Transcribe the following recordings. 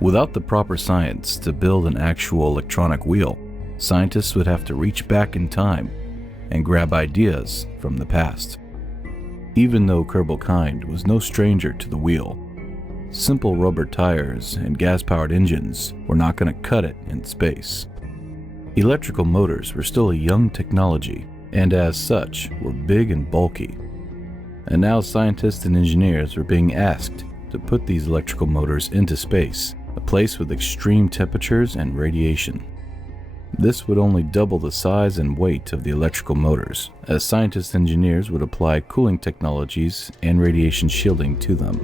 Without the proper science to build an actual electronic wheel, scientists would have to reach back in time and grab ideas from the past. Even though Kerbal Kind was no stranger to the wheel, simple rubber tires and gas-powered engines were not going to cut it in space. Electrical motors were still a young technology, and as such were big and bulky. And now scientists and engineers were being asked to put these electrical motors into space, a place with extreme temperatures and radiation. This would only double the size and weight of the electrical motors, as scientists and engineers would apply cooling technologies and radiation shielding to them.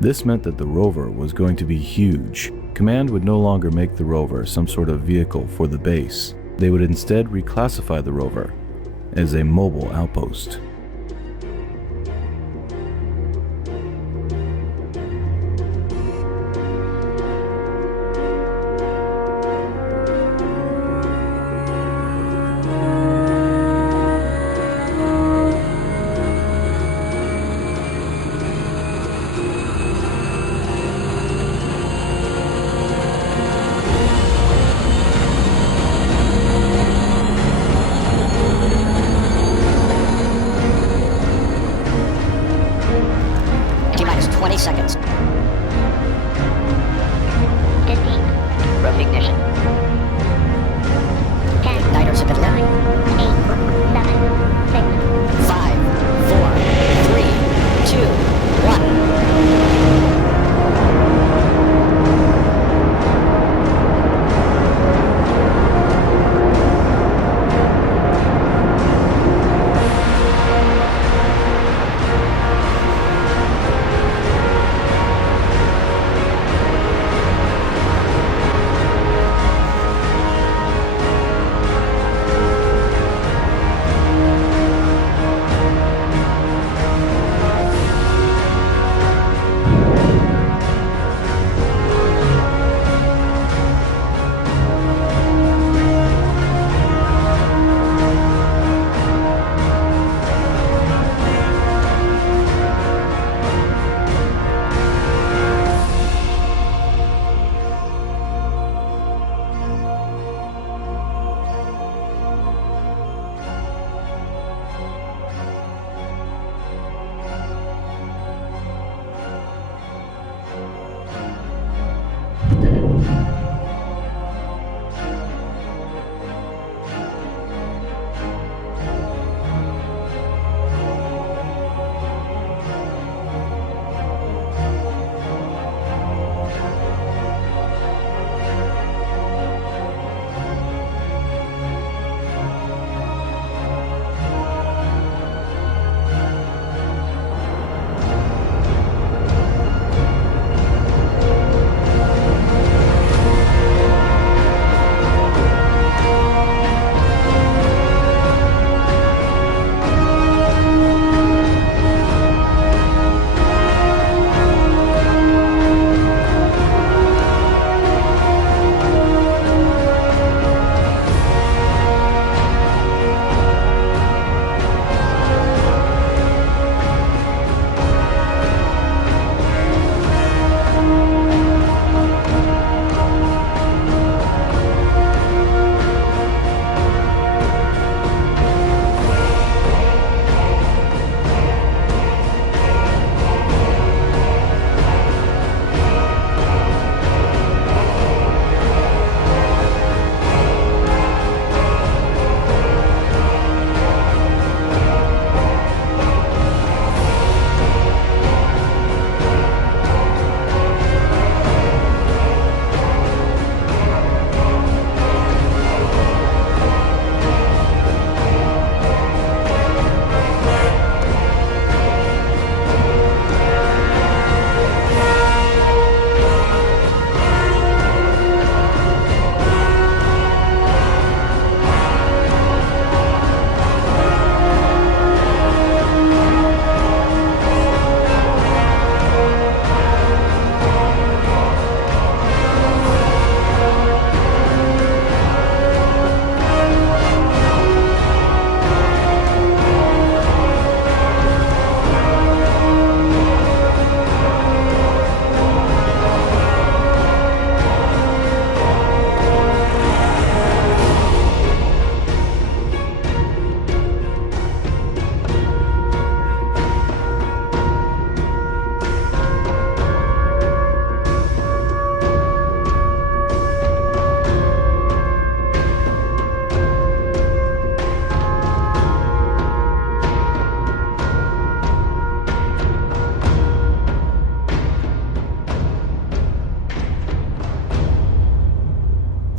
This meant that the rover was going to be huge. Command would no longer make the rover some sort of vehicle for the base. They would instead reclassify the rover as a mobile outpost. Seconds. 15. Rope ignition. 10. Igniters have been lit. 8, 7, 6. 5, 4, 3, 2, 1.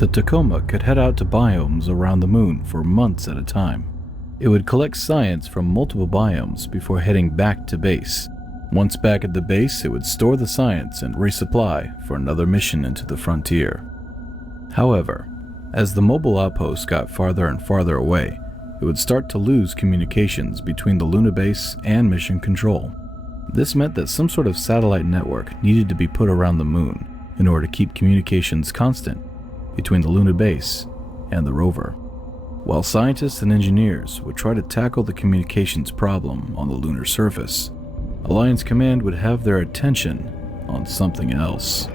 the Tacoma could head out to biomes around the moon for months at a time. It would collect science from multiple biomes before heading back to base. Once back at the base, it would store the science and resupply for another mission into the frontier. However, as the mobile outpost got farther and farther away, it would start to lose communications between the Lunar base and mission control. This meant that some sort of satellite network needed to be put around the moon in order to keep communications constant between the Lunar base and the rover. While scientists and engineers would try to tackle the communications problem on the lunar surface, Alliance Command would have their attention on something else.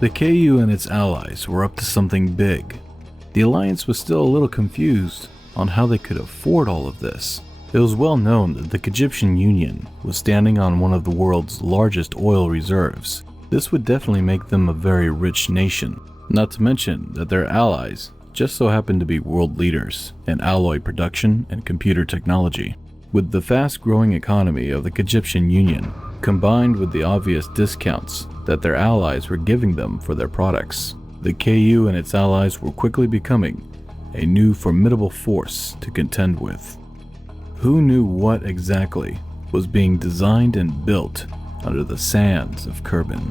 The KU and its allies were up to something big. The Alliance was still a little confused on how they could afford all of this. It was well known that the Egyptian Union was standing on one of the world's largest oil reserves. This would definitely make them a very rich nation, not to mention that their allies just so happened to be world leaders in alloy production and computer technology. With the fast-growing economy of the Egyptian Union, combined with the obvious discounts that their allies were giving them for their products, the KU and its allies were quickly becoming a new formidable force to contend with. Who knew what exactly was being designed and built under the sands of Kerbin?